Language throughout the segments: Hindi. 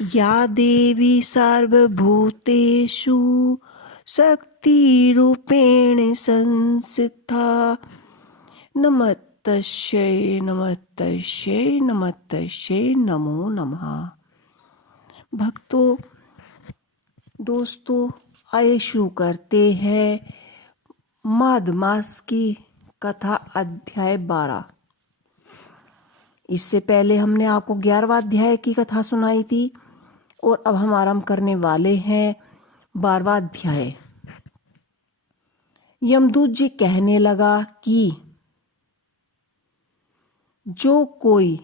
या देवी सर्वभूतेषु शक्तिरूपेण संस्थिता नमस्तस्यै नमस्तस्यै नमस्तस्यै नमो नमः। भक्तों, दोस्तों, आइए शुरू करते हैं माघ मास की कथा अध्याय 12। इससे पहले हमने आपको 11वां अध्याय की कथा सुनाई थी और अब हम आरंभ करने वाले हैं 12वां अध्याय। यमदूत जी कहने लगा कि जो कोई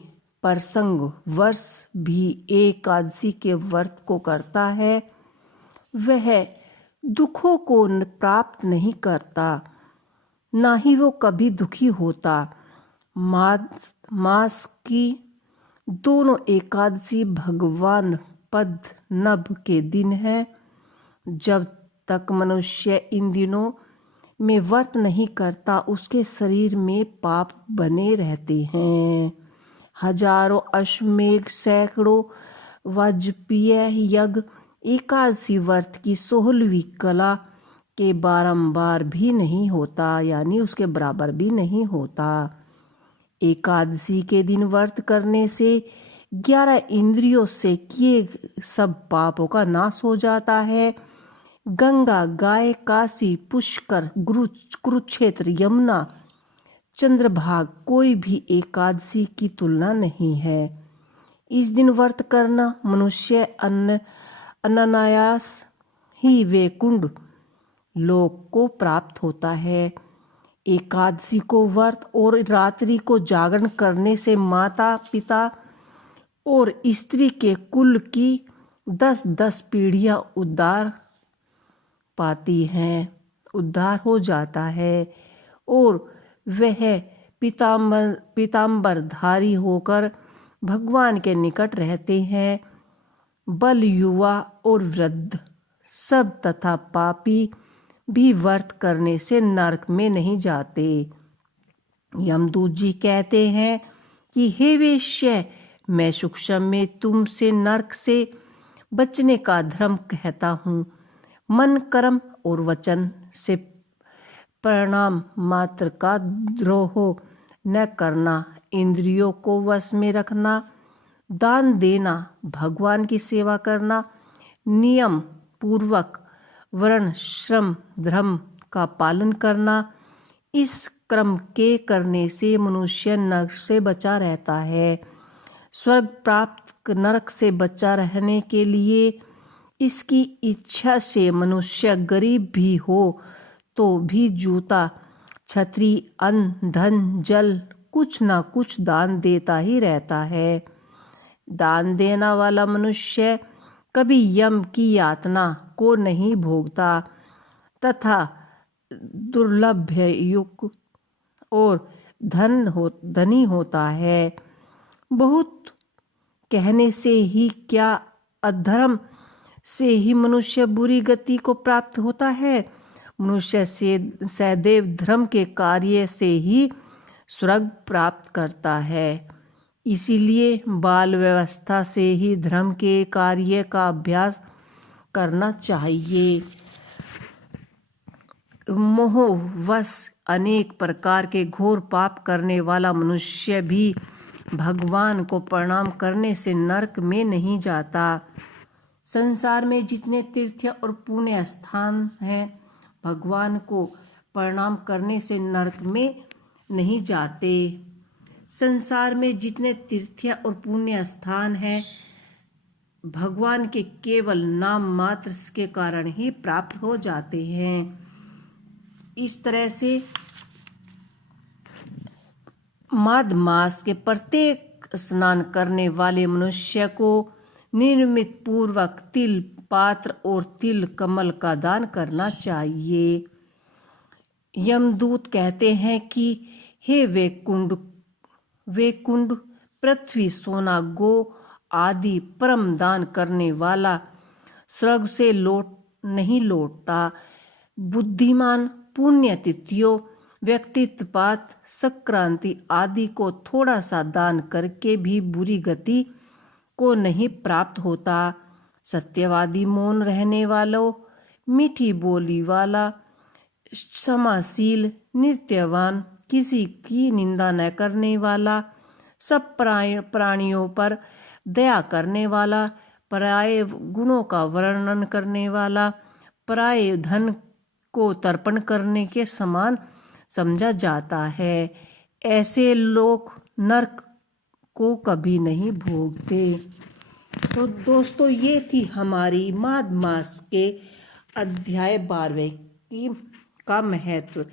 प्रसंग वर्ष भी एकादशी के व्रत को करता है वह दुखों को प्राप्त नहीं करता, ना ही वो कभी दुखी होता। मास की दोनों एकादशी भगवान पद्मनाभ के दिन है। जब तक मनुष्य इन दिनों में व्रत नहीं करता उसके शरीर में पाप बने रहते हैं। हजारों अश्वमेध, सैकड़ों वाजपेयी यज्ञ एकादशी व्रत की 16वीं कला के बारंबार भी नहीं होता, यानी उसके बराबर भी नहीं होता। एकादशी के दिन व्रत करने से 11 इंद्रियों से किए सब पापों का नाश हो जाता है। गंगा, गाय, काशी, पुष्कर, कुरुक्षेत्र, यमुना, चंद्रभाग कोई भी एकादशी की तुलना नहीं है। इस दिन व्रत करना मनुष्य अनायास ही वैकुंठ लोक को प्राप्त होता है। एकादशी को व्रत और रात्रि को जागरण करने से माता पिता और स्त्री के कुल की 10-10 पीढ़ियां उद्धार पाती हैं, उद्धार हो जाता है और वह पीताम्बरधारी होकर भगवान के निकट रहते हैं। बल, युवा और वृद्ध सब तथा पापी भी व्रत करने से नरक में नहीं जाते। यमदूत जी कहते हैं कि हे वेश्य, मैं सूक्ष्म में तुमसे नरक से बचने का धर्म कहता हूँ। मन, कर्म और वचन से परिणाम मात्र का द्रोह न करना, इंद्रियों को वश में रखना, दान देना, भगवान की सेवा करना, नियम पूर्वक वर्ण श्रम धर्म का पालन करना, इस क्रम के करने से मनुष्य नरक से बचा रहता है। स्वर्ग प्राप्त नरक से बचा रहने के लिए इसकी इच्छा से मनुष्य गरीब भी हो तो भी जूता, छतरी, अन्न, धन, जल कुछ ना कुछ दान देता ही रहता है। दान देना वाला मनुष्य कभी यम की यातना को नहीं भोगता तथा दुर्लभ युग और धनी होता है। बहुत कहने से ही क्या अधर्म से ही मनुष्य बुरी गति को प्राप्त होता है। मनुष्य से सदैव धर्म के कार्य से ही स्वर्ग प्राप्त करता है। इसीलिए बाल व्यवस्था से ही धर्म के कार्य का अभ्यास करना चाहिए। मोहवश अनेक प्रकार के घोर पाप करने वाला मनुष्य भी भगवान को प्रणाम करने से नरक में नहीं जाता। संसार में जितने तीर्थ और पुण्य स्थान हैं, भगवान को प्रणाम करने से नरक में नहीं जाते। संसार में जितने तीर्थ और पुण्य स्थान हैं, भगवान के केवल नाम मात्र के कारण ही प्राप्त हो जाते हैं। इस तरह से माघ मास के प्रत्येक स्नान करने वाले मनुष्य को निर्मित पूर्वक तिल पात्र और तिल कमल का दान करना चाहिए। यमदूत कहते हैं कि हे वैकुंठ, पृथ्वी, सोना, गो आदि परम दान करने वाला स्वर्ग से नहीं लौटता। बुद्धिमान पुण्यतिथियों, व्यक्तित्वपात, संक्रांति आदि को थोड़ा सा दान करके भी बुरी गति को नहीं प्राप्त होता। सत्यवादी, मौन रहने वालों, मीठी बोली वाला, क्षमाशील, नृत्यवान, किसी की निंदा न करने वाला, सब प्राणियों पर दया करने वाला, पराये गुणों का वर्णन करने वाला, पराये धन को तर्पण करने के समान समझा जाता है। ऐसे लोग नरक को कभी नहीं भोगते। तो दोस्तों, ये थी हमारी माघ मास के अध्याय 12वें का महत्व।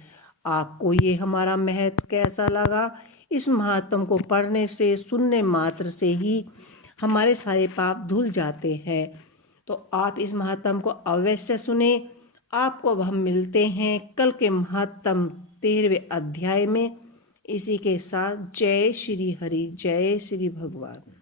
आपको ये हमारा महत्व कैसा लगा? इस महात्म को पढ़ने से, सुनने मात्र से ही हमारे सारे पाप धुल जाते हैं। तो आप इस महात्म को अवश्य सुने। आपको अब हम मिलते हैं कल के महात्म 13वें अध्याय में। इसी के साथ जय श्री हरि, जय श्री भगवान।